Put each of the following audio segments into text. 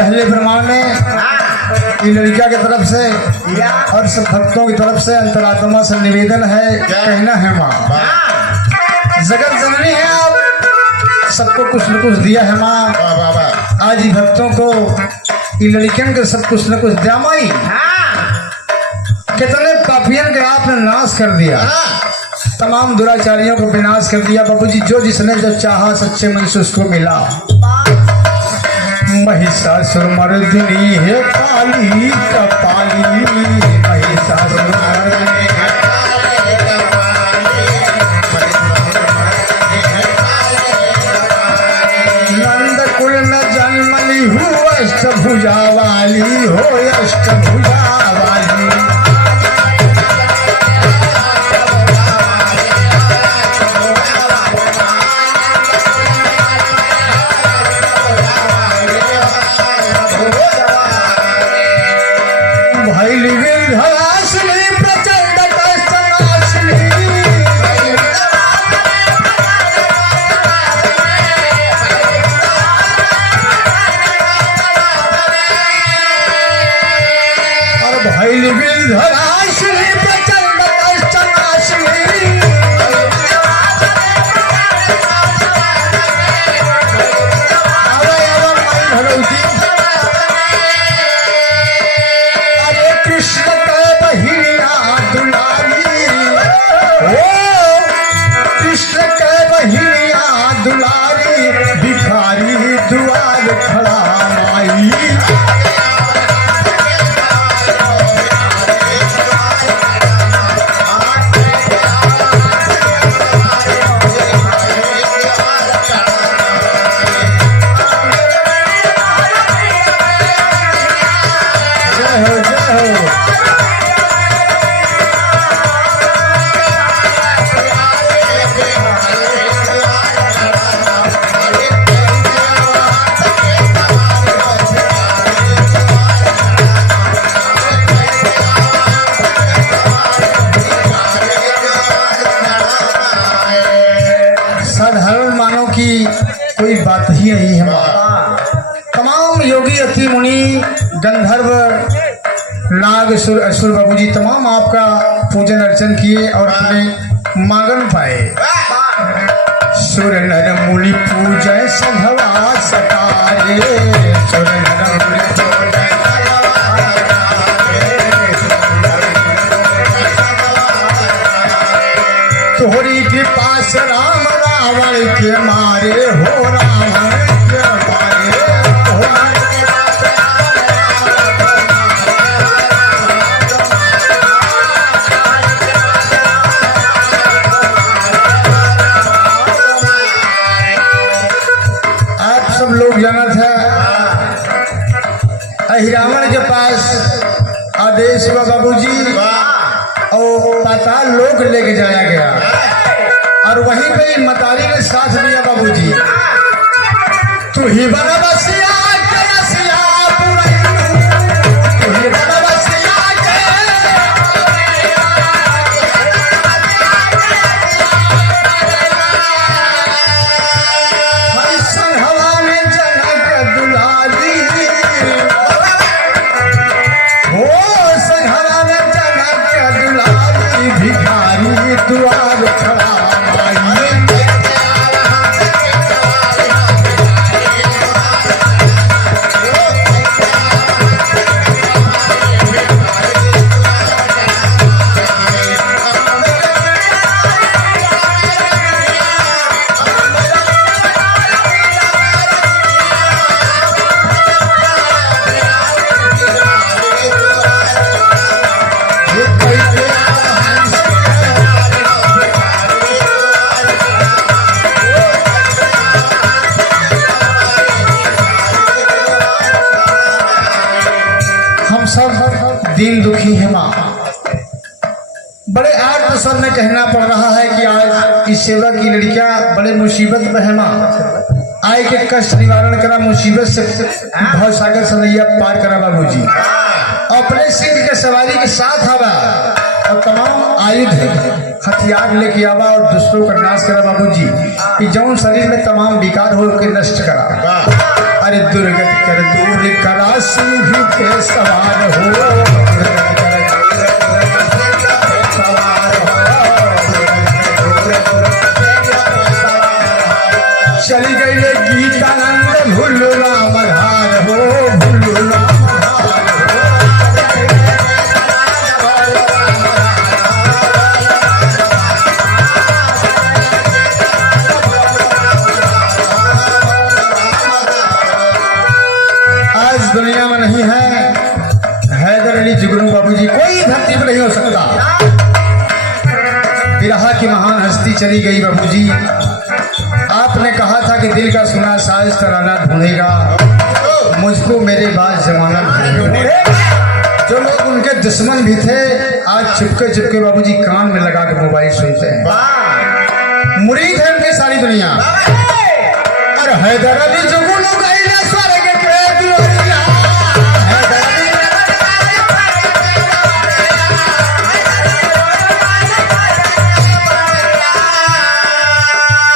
पहले प्रमाण में लड़किया की तरफ से और सब भक्तों की तरफ से अंतरात्मा से निवेदन है, कहना है माँ जगत जननी है, आप सबको कुछ न कुछ दिया है माँ। आज ही भक्तों को लड़कियन के सब कुछ न कुछ दिया माई। कितने पापियन के आपने नाश कर दिया, तमाम दुराचारियों को विनाश कर दिया बाबूजी। जो जिसने जो चाहा सच्चे मन से उसको मिला। महिषासुर मर्दिनी है काली कपाली, महिषासुर मर्दिनी है काली कपाली। नंद कुल में जन्म ली हूँ अष्टभुजा वाली, हो अष्टभुजा वाली। साधारण मानव की कोई बात ही नहीं है। तमाम योगी अति मुनि गंधर्व नाग असुर बाबूजी तमाम आपका पूजन अर्चन किए और अपने मांगन पाए। सुर नर मुनि पूजय संघवा सकारे, सुर नर मुनि तोहरी के पास राम रावण के मारे हो, रावण के मारे हो। आप सब लोग जानत है रावण के पास आदेश हुआ बाबूजी और पाताल लोक लेके जाया गया और वहीं पे मतारी ने साथ दिया बाबूजी। तू ही बना बसिया के रसिया तू ही बना बसिया के संघवा में जनक दुलारी, हो संघवा में जनक दुलारी, भिखारी द्वार खड़ा दिन दुखी है माँ। बड़े आज तो सब में कहना पड़ रहा है कि आज की सेवा की लड़कियां बड़े मुसीबत में है माँ। आय के कष्ट निवारण करा, मुसीबत से भव सागर सनैया पार करा बाबूजी। अपने सिंह के सवारी के साथ आवा और तमाम आयुध हथियार लेके आवा और दुष्टों का नाश करा बाबूजी। कि जौन शरीर में तमाम विकार हो के नष्ट करा। अरे दुर्गत कर दूर कर दुनिया में नहीं है। हैदर अली जुगनू बाबूजी कोई धरती पर नहीं हो सकता। बिरहा की महान हस्ती चली गई बाबूजी। आपने कहा था कि दिल का सुना साज तराना ढूंढेगा, मुझको मेरे बाद जमाना ढूंढेगा। जो लोग उनके दुश्मन भी थे आज चुपके चुपके बाबूजी कान में लगा के मोबाइल सुनते हैं। मुरीद है उनकी सारी दुनिया। और हैदर अली जुगनू गइले स्वर्ग के दुआरिया।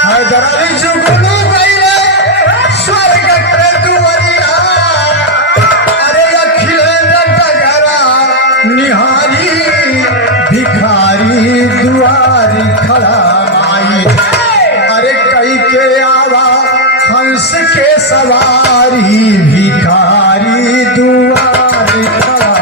हैदर अली जुगनू गइले स्वर्ग के दुआरिया। अरे अखिले डगरा निहारी भिखारी दुआरी खड़ा माई। अरे कई के आवा हंस के सवारी भिखारी दुआरी खड़ा